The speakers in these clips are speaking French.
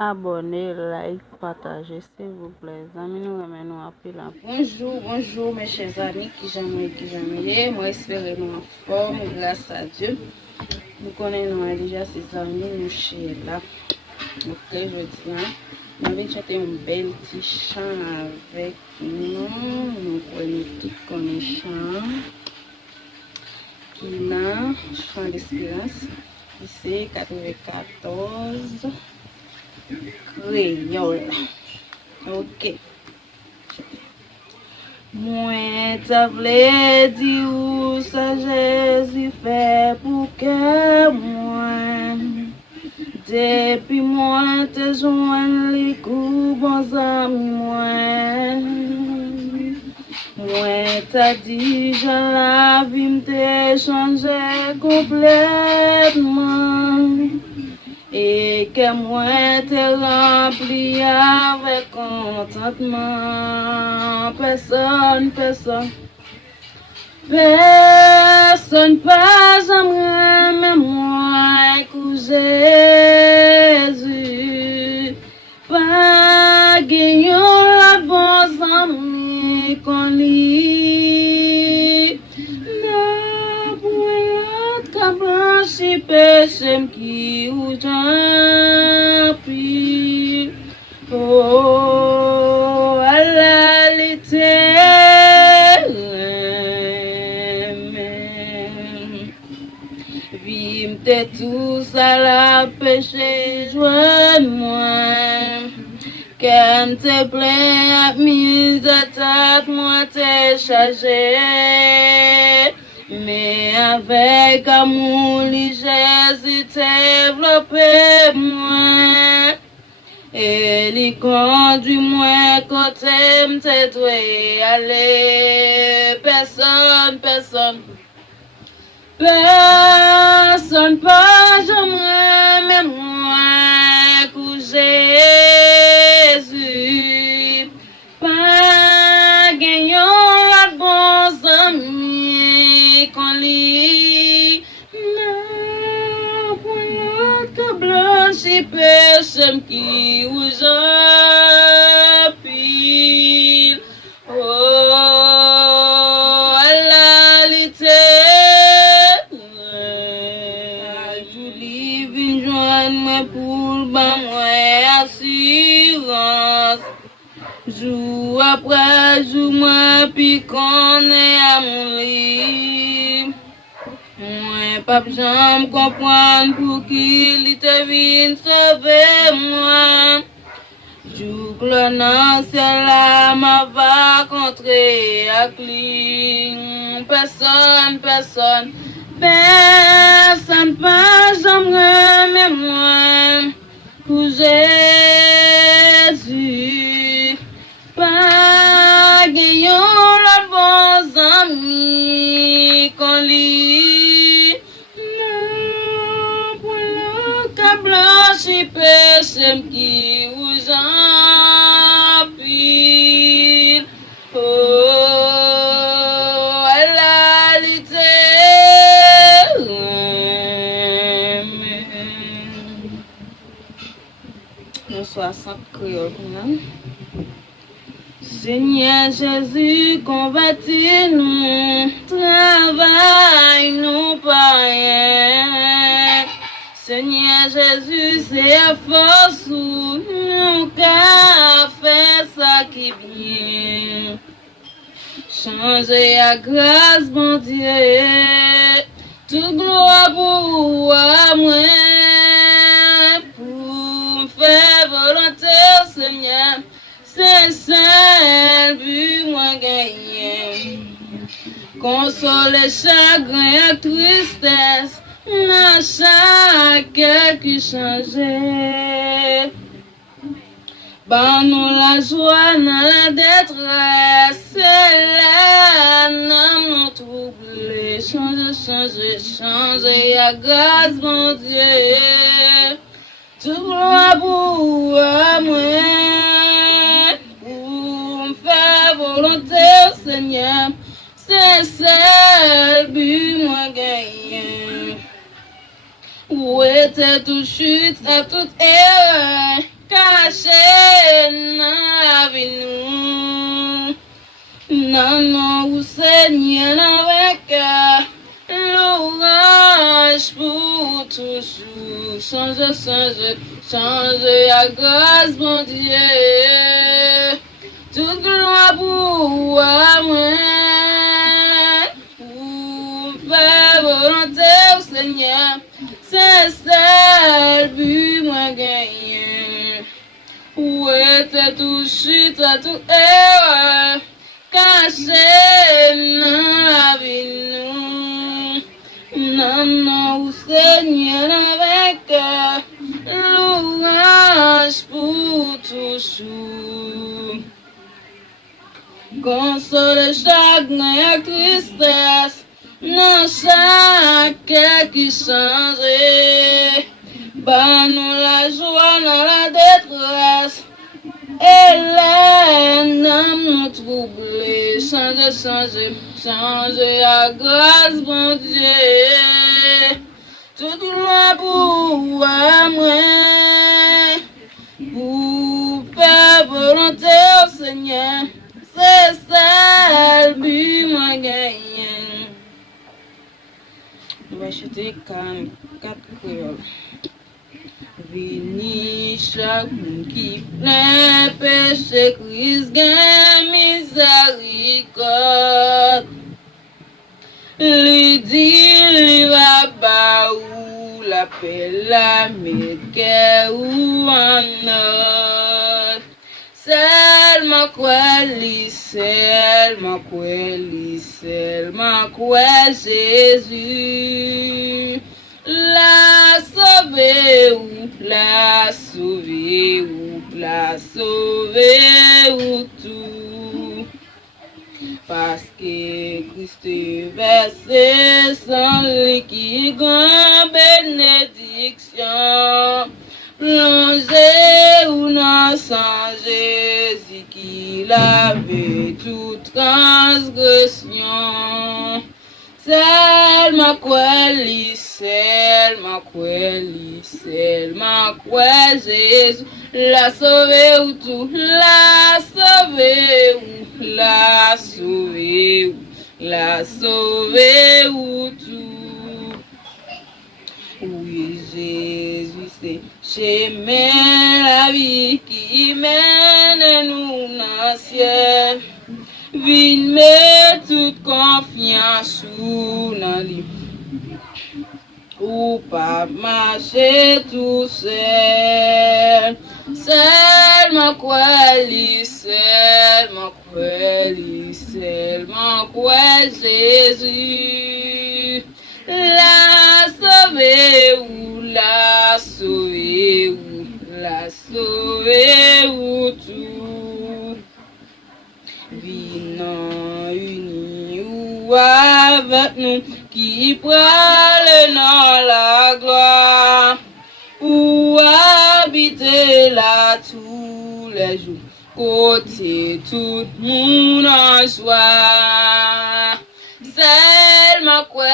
Abonnez, like, partagez s'il vous plaît. Amis, nous remenons à pile. Bonjour mes chers amis qui j'aime. Moi espère nous en forme grâce à Dieu. Nous connaissons déjà ces amis, nous chez là. Ok, je dis, nous avons chanté un bel petit chant avec nous. Nous connaissons tout comme un chant. Qui là, chant d'espérance. Ici, 94. Créole. Ok. Moi, t'as voulu dire où ça Jésus fait pour que moi. Depuis moi, te joins les coups, bons amis, moi, t'as dit, je la vie m'te changé complètement. Et que moi te rempli avec contentement. Personne pas jamais moi que Jésus. Pas gagner la bonne amie qu'on lit. Si péché qui ou j'appuie, oh, à la l'éternel. Vime tous à la péché, joins-moi. Qu'elle te plaît, à mise à tête, moi t'es chargé. Mais avec amour, Jésus développé moi. Et il conduit moi côté m'te doué aller. Personne pas jamais, mais moi que Jésus. Pas gagnant la bonne amie qu'on lit. Non, pour l'autre blanchi personne qui vous appelle. Oh, à la l'éternel. Julie vient joindre moi pour moi assurance. Jour après jour, moi puis qu'on est à mon lit. Moi, pas jamais comprendre pour qu'il te vienne sauver moi. Jour que l'on c'est là, m'a va contrer à cli. Personne pas jamais moi. Pour Jésus. Pas gagnant la bonne amie qu'on lit. Non, pour le blanchi péché qui vous empile. Oh, à la l'éternel. Nous 60 créoles, non? Seigneur Jésus, convertis-nous, travaille-nous par rien. Seigneur Jésus, c'est force nous qu'a fait ça qui vient. Changer à grâce, bon Dieu, toute gloire pour moi, pour faire volonté, Seigneur. C'est seul but moi gagner. Consoler chagrin et tristesse, dans chaque cœur qui change. Ban nous la joie dans la détresse, c'est là nous troubler. Changer à grâce mon Dieu. Tout gloire pour moi. Volonté, Seigneur, c'est seul but moi gagner. Où était toute chute à toute erreur, change à grâce, mon Dieu. Toute gloire pour moi, pour faire volonté au Seigneur, c'est celle but moi gagner. Où était tout chute, tout erreur, caché dans la vie nous. Non, non, Seigneur avec louange pour toujours. Console chagrin et tristesse, non chaque cœur qui change. Bah nous la joie dans la détresse, et les âmes nous troublées. Change à grâce, bon Dieu. Toute gloire pour moi, pour faire volonté au Seigneur, c'est ça le but, moi gagne. On va acheter 4 créoles. Vini chaque monde qui plein péché, Christ gagne miséricorde. Lui dit, lui va pas où la paix, la méque ou en ordre. Seulement quoi, Jésus. La sauver ou tout. Parce que Christ est versé sans lui qui grand bénédiction. Plongé ou non sans Jésus qui lavait toute transgression. Seulement quoi, Jésus, la sauver ou tout, la sauver ou tout. Oui, Jésus, c'est chemin la vie qui mène nous dans le ciel. Vine met toute confiance ou dans lui. Ou pas marcher tout seul. Seulement quoi, Jésus. La sauver ou tout. Venons unis ou avec nous qui prennent dans la gloire pour habiter là tous les jours, côté tout le monde en joie. Seulement quoi,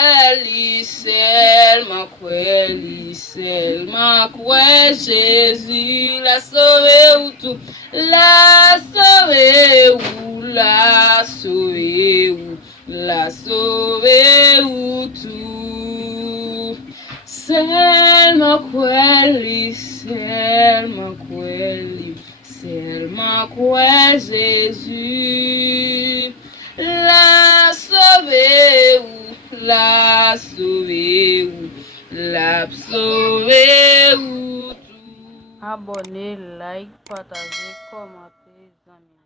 Jésus, la sauver ou tout, la sauver ou tout. Seulement quoi, Jésus, la sauver ou tout. Abonnez, like, partagez, commentez, amis.